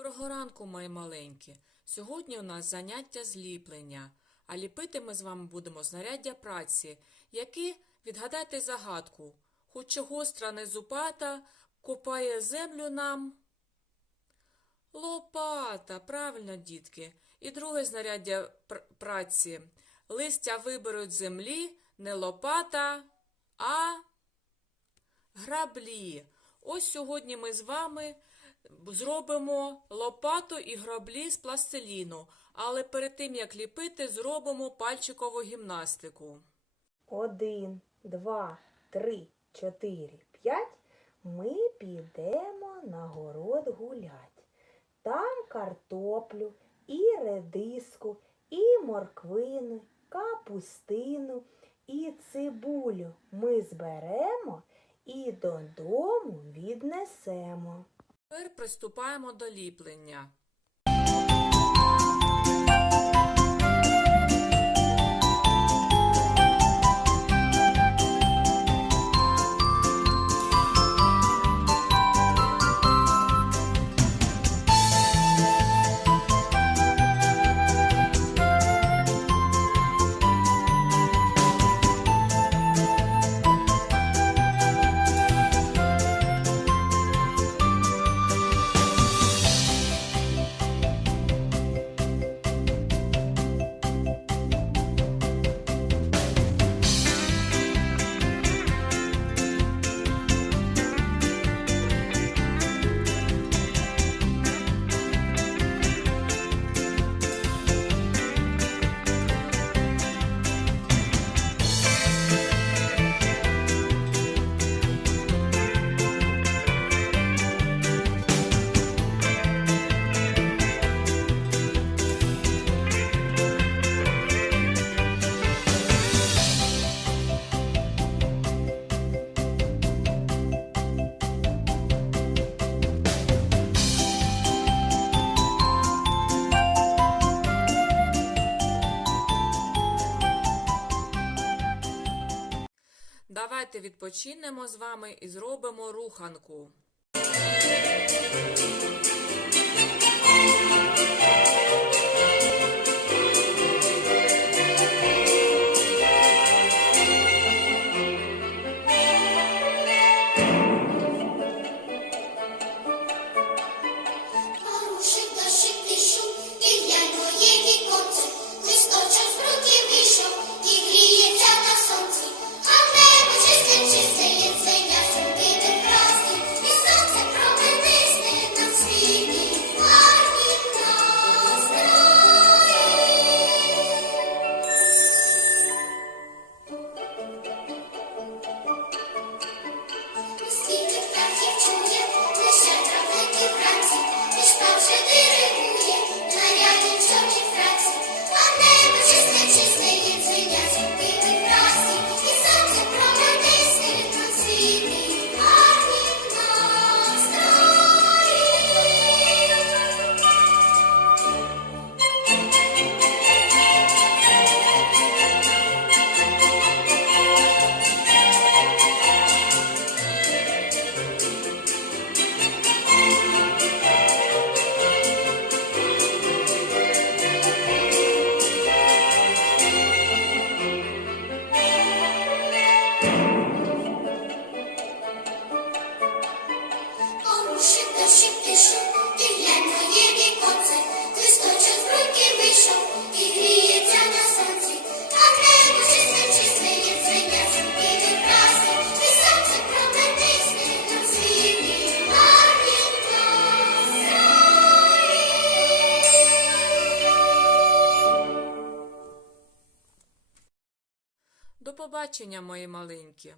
Доброго ранку, мої маленькі. Сьогодні у нас заняття зліплення, а ліпити ми з вами будемо знаряддя праці, які, відгадайте загадку, хоч гостра не зубата, копає землю нам. Лопата, правильно, дітки. І друге знаряддя пр- праці. Листя виберуть землі не лопата, а граблі. Ось сьогодні ми з вами зробимо лопату і граблі з пластиліну, але перед тим як ліпити, зробимо пальчикову гімнастику. Один, два, три, чотири, п'ять. Ми підемо на город гулять. Там картоплю, і редиску, і морквину, капустину, і цибулю ми зберемо і додому віднесемо. Тепер приступаємо до ліплення. Давайте відпочинемо з вами і зробимо руханку. Побачення, мої маленькі!